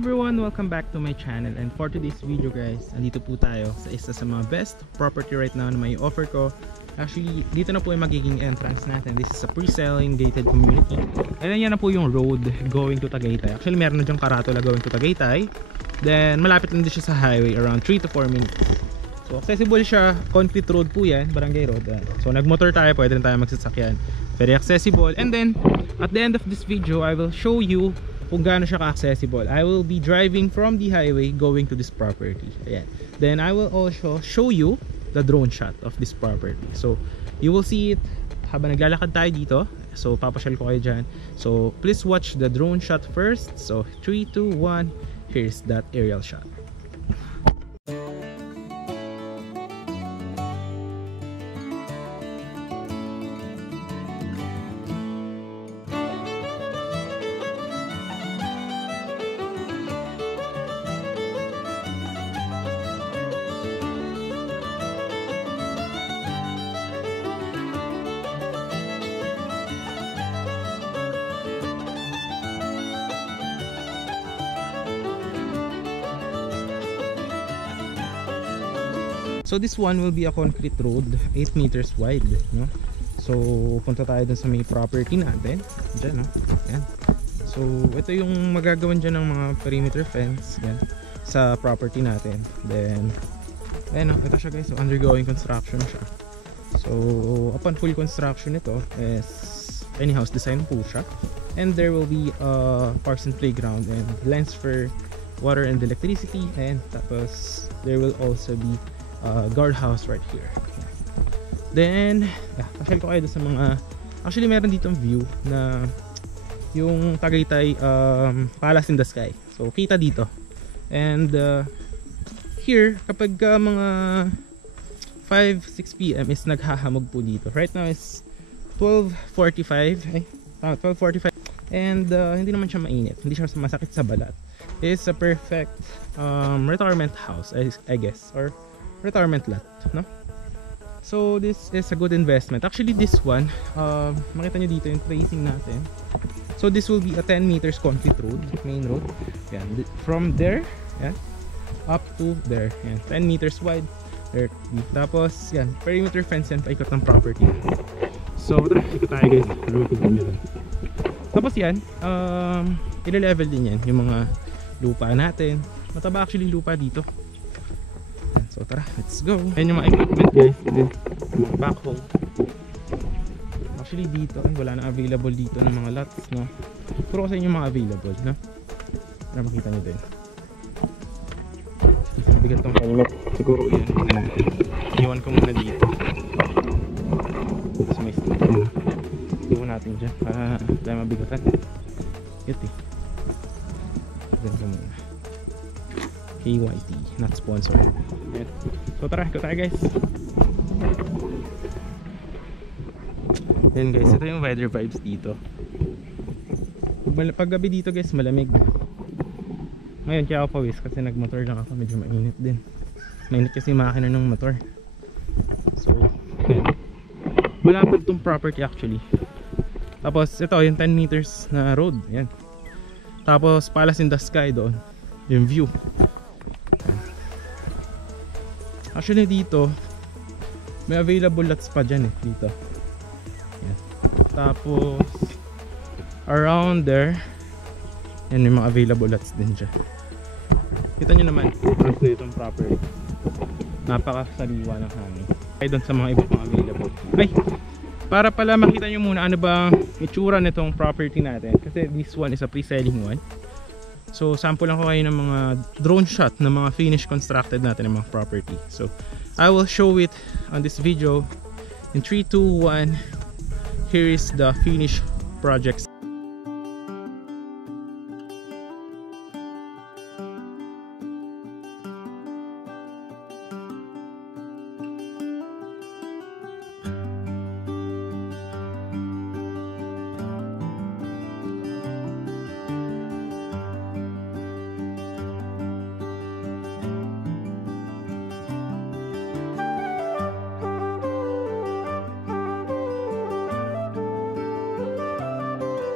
Everyone, welcome back to my channel, and for today's video guys, andito po tayo sa isa sa mga best property right now na may offer ko. Actually, dito na po yung magiging entrance natin. This is a pre-selling gated community. And then yan na po yung road going to Tagaytay. Actually, meron na dyang karatula going to Tagaytay. Then malapit lang din siya sa highway, around 3 to 4 minutes. So accessible siya, concrete road po yan, barangay road. So nagmotor tayo, pwede rin tayo magsasakyan. Very accessible. And then at the end of this video, I will show you kung gaano siya ka-accessible. I will be driving from the highway going to this property. Ayan. Then I will also show you the drone shot of this property. So you will see it habang naglalakad tayo dito. So papasyal ko kayo dyan. So please watch the drone shot first. So 3, 2, 1. Here's that aerial shot. So this one will be a concrete road, 8 meters wide, no? So punta tayo dun sa may property natin. Diyan, no? Yan. So ito yung magagawan dyan ng mga perimeter fence, yan, sa property natin. Then ayan, no? Ito siya guys, so undergoing construction siya. So upon full construction ito is tiny house design po siya. And there will be a parks and playground and lines for water and electricity. And tapos there will also be guardhouse right here. Then pasyal ko kayo sa mga, actually meron ditong view na yung Tagaytay Palace in the Sky. So kita dito. And here kapag mga 5-6 PM is naghahamog po dito. Right now is 12:45. 12:45. And hindi naman siya mainit, hindi siya masakit sa balat. It's a perfect retirement house, I guess, or retirement lot, no? So this is a good investment. Actually this one, makita nyo dito yung tracing natin. So this will be a 10 meters concrete road, main road. Yan, from there, yan, up to there. Yan, 10 meters wide. There, tapos yan, perimeter fence yan, paikot ng property. So tara, ikot tayo guys. Tapos yan, ile-level din yan yung mga lupa natin. Mataba actually lupa dito. So tara, let's go. Ayan yung mga equipment guys. Backhoe. Actually dito, wala na available dito ng mga lots, no? Puro ko sa inyo mga available, no? Para makita nyo din. Bigat tong helmet. Siguro yan. Iwan ko muna dito. Tapos may stick. Iwan natin dyan para tayo mabigatan. Ito eh. Ganda muna. KYT, not sponsored. So tara, ito tayo guys. Then guys, ito yung weather vibes dito. Pag gabi dito guys, malamig. Ngayon kaya ako pawis kasi nagmotor lang ako, medyo mainit din. Mainit kasi yung makina ng motor. So malapit tong property actually. Tapos ito yung 10 meters na road, yan. Tapos Palace in the Sky doon, yung view. Actually dito may available lots pa dyan eh, dito. Yan. Tapos around there yan, may mga available lots din dyan. Kita nyo naman na itong property, napakasaliwa ng hangin. Ay doon sa mga iba pang available. Ay, para pala makita nyo muna ano ba itsura nitong property natin, kasi this one is a pre-selling one. So sample lang ko kayo ng mga drone shot ng mga finished constructed natin ng mga property. So I will show it on this video in 3, 2, 1. Here is the finished projects.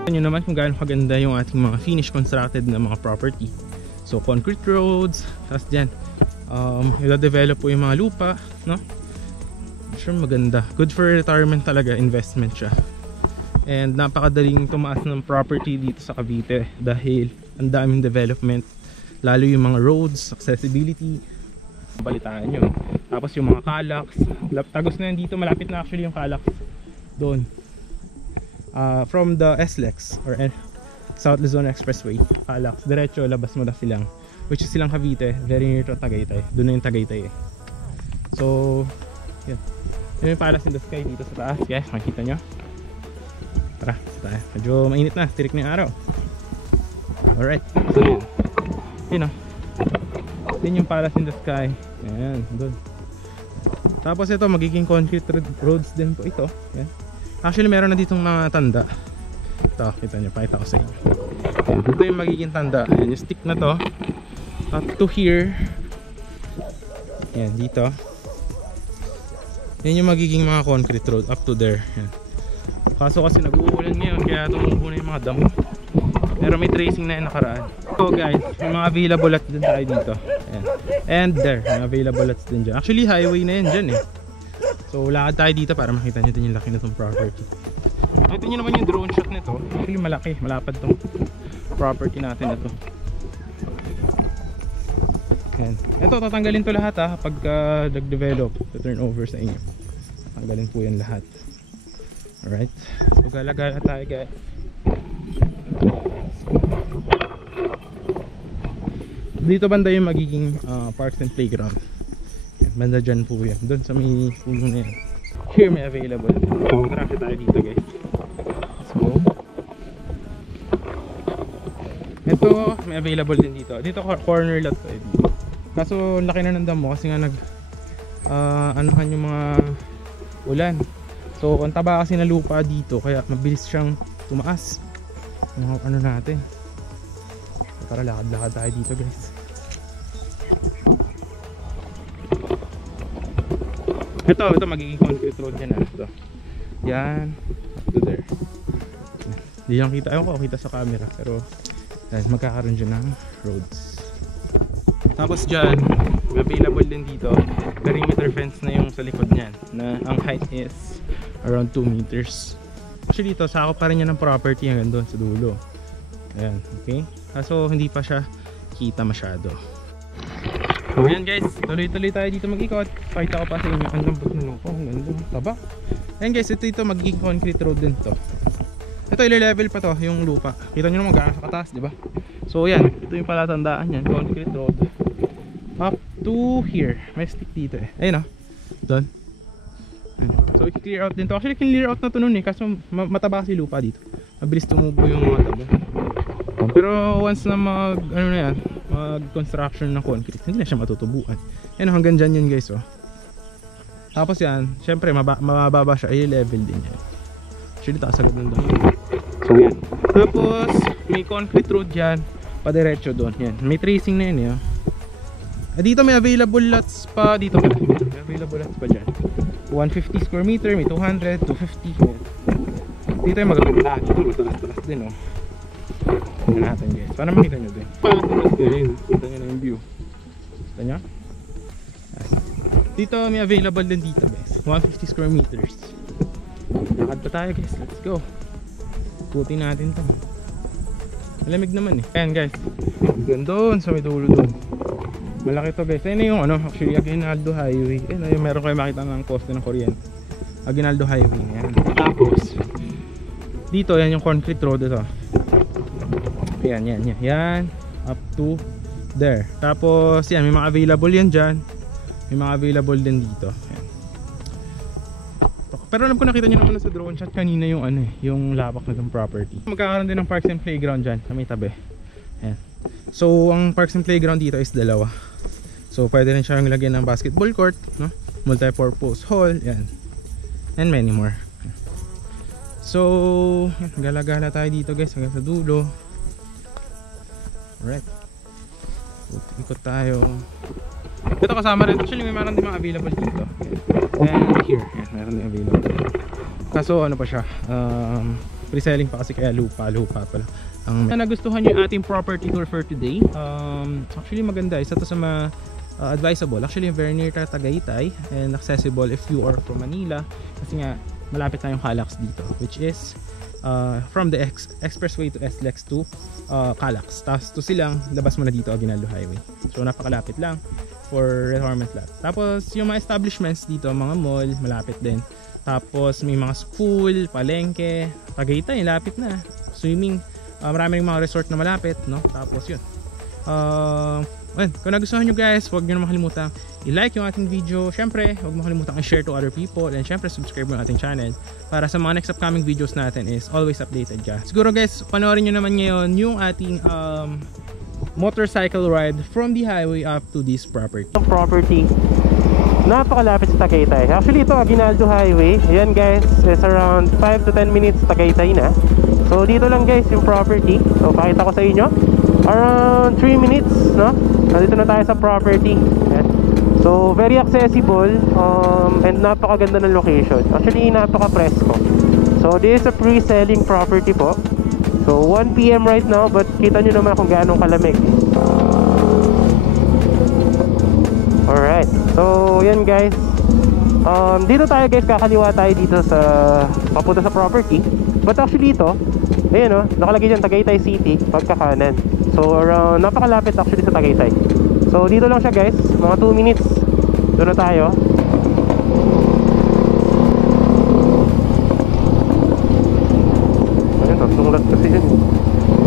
Tignan nyo naman kung gaano kaganda yung ating mga finished constructed na mga property. So concrete roads, tapos dyan i-develop po yung mga lupa, no? Sure, maganda. Good for retirement talaga, investment siya. And napakadaling tumaas ng property dito sa Cavite dahil ang daming development, lalo yung mga roads, accessibility, balitaan nyo. Tapos yung mga Calax, tagos na yan dito, malapit na actually yung Calax doon. From the SLEX or South Luzon Expressway, Calax, diretso labas mo na silang, which is silang Cavite, very near to Tagaytay. Doon na yung Tagaytay eh. So yun, yun yung Palace in the Sky dito sa taas guys, makikita nyo. Tara, tayo. Medyo mainit na, tirik na yung araw. Alright, so yun o, yun yung Palace in the Sky. Ayan, doon. Tapos ito, magiging concrete roads din po ito. Ayan. Actually meron na ditong mga tanda. Ito, kita nyo, pakita ko sa inyo. Ito yung magiging tanda. Ayan, yung stick na to up to here. Ayan, dito. Yan yung magiging mga concrete road up to there. Ayan. Kaso kasi nag-uulan ngayon kaya tumubo na yung mga damo. Pero may tracing na yung nakaraan. So guys, may mga available lots din tayo dito. Ayan. And there, may available lots din dyan. Actually highway na yan dyan eh. So lakad tayo dito para makita nyo din yung laki na itong property. Ito nyo naman yung drone shot nito. Actually malaki, malapad itong property natin ito. Ayan. Ito, tatanggalin to lahat ha pagka nag-develop, to turn over sa inyo. Tatanggalin po yan lahat. Alright, so gala-gala tayo guys. Dito banda yung magiging parks and playground. Banda dyan po yan, doon sa may puno na yan. Here may available. So marami tayo dito guys. So ito may available din dito. Dito corner lot to eh. Kaso laki na ng damo kasi nga anuhan yung mga ulan. So ang taba kasi na lupa dito kaya mabilis siyang tumaas. Ano natin. So, tara lakad-lakad tayo dito guys. Ito magiging concrete road yan ito. Yan up to there. Hindi lang kita, ayun ko kita sa camera pero dahil magkakaroon dyan ng roads. Tapos dyan available din dito perimeter fence na yung sa likod niyan na ang height is around 2 meters. Actually dito sakop pa rin yan ng property hanggang doon sa dulo. Ayan, okay. Kaso hindi pa siya kita masyado. So ayan guys, tuloy-tuloy tayo dito mag-ikot. Pakita ko pa sa inyo ang lambot ng lupa, ang ganda, taba. Ayan guys, ito magiging concrete road din to. Ito ile-level pa to yung lupa. Kita nyo naman gaano sa kataas, di ba? So ayan, ito yung palatandaan yan, concrete road up to here. May stick dito eh. Ayun o, doon. So i-clear out din to. Actually clear out na to nun eh, kaso mataba kasi lupa dito. Mabilis tumubo yung mga tabo. Pero once na mag construction ng concrete, hindi na siya matutubuan. Yan hanggang dyan yun guys oh. Tapos yan, syempre mababa siya, i-level din yan. Actually taas agad ng doon. So yan. Tapos may concrete road dyan, padiretso doon. Yan, may tracing na yun eh. Dito may available lots pa dito. May available lots pa dyan. 150 square meter, may 200, 250. Yan. Dito yung magaganda. Dito matalas-talas din oh. Tingnan natin guys, para makita nyo din. Kita nyo na yung view. Kita nyo? Dito may available din dito guys, 150 square meters. Lakad pa tayo guys, let's go. Ikutin natin to. Malamig naman eh. Ayan guys, doon sa may dulo doon. Malaki to guys. Ayun na yung actually Aguinaldo Highway. Ayun yung meron kayo makita ng poste ng kuryente. Aguinaldo Highway. Ayan. Tapos dito yan yung concrete road ito. Yan up to there. Tapos yan may mga available yan dyan. May mga available din dito. Yan. Pero alam ko nakita nyo naman sa drone shot kanina yung yung labak na itong property. Magkakaroon din ng parks and playground dyan sa may tabi. Yan. So ang parks and playground dito is dalawa. So pwede rin siyang lagyan ng basketball court, no? Multi-purpose hall, yan. And many more. So gala-gala tayo dito guys hanggang sa dulo. Alright, ikot tayo. Ito kasama rin, actually may meron din mga available dito. And here, meron din available. Kaso ano pa siya, Pre-selling pa kasi kaya lupa pala. Ang nagustuhan nyo yung ating property tour for today. Actually maganda, isa to sa mga advisable. Actually very near to Tagaytay and accessible if you are from Manila. Kasi nga malapit na yung Calax dito, which is from the expressway to SLEX to Calax. Tapos to silang labas mo na dito Aguinaldo Highway. So napakalapit lang for retirement lot. Tapos yung mga establishments dito, mga mall, malapit din. Tapos may mga school, palengke, Tagaytay, lapit na. Swimming, maraming mga resort na malapit, no? Tapos yun. Kung nagustuhan nyo guys, huwag nyo na makalimutan i-like yung ating video. Syempre, huwag mo kalimutan i-share to other people. And syempre, subscribe mo yung ating channel para sa mga next upcoming videos natin is always updated ka. Siguro guys, panoorin nyo naman ngayon yung ating motorcycle ride from the highway up to this property. Napakalapit sa Tagaytay. Actually, ito Aguinaldo Highway. Ayan guys, is around 5 to 10 minutes Tagaytay na. So, dito lang guys yung property. So, pakita ko sa inyo. Around 3 minutes, no? Nandito na tayo sa property. Ayan. So, very accessible and napakaganda ng location. Actually, napaka-presko. So, this is a pre-selling property po. So, 1 PM right now, but kita nyo naman kung gaano kalamig. Alright. So, yan guys. Dito tayo guys, kakaliwa tayo dito sa papunta sa property. But actually ito, ayan o, nakalagay dyan Tagaytay City, pagkakanan. So, around, napakalapit actually sa Tagaytay. So, dito lang siya guys, mga 2 minutes. Doon na tayo. Ayun, tatunglat kasi yun.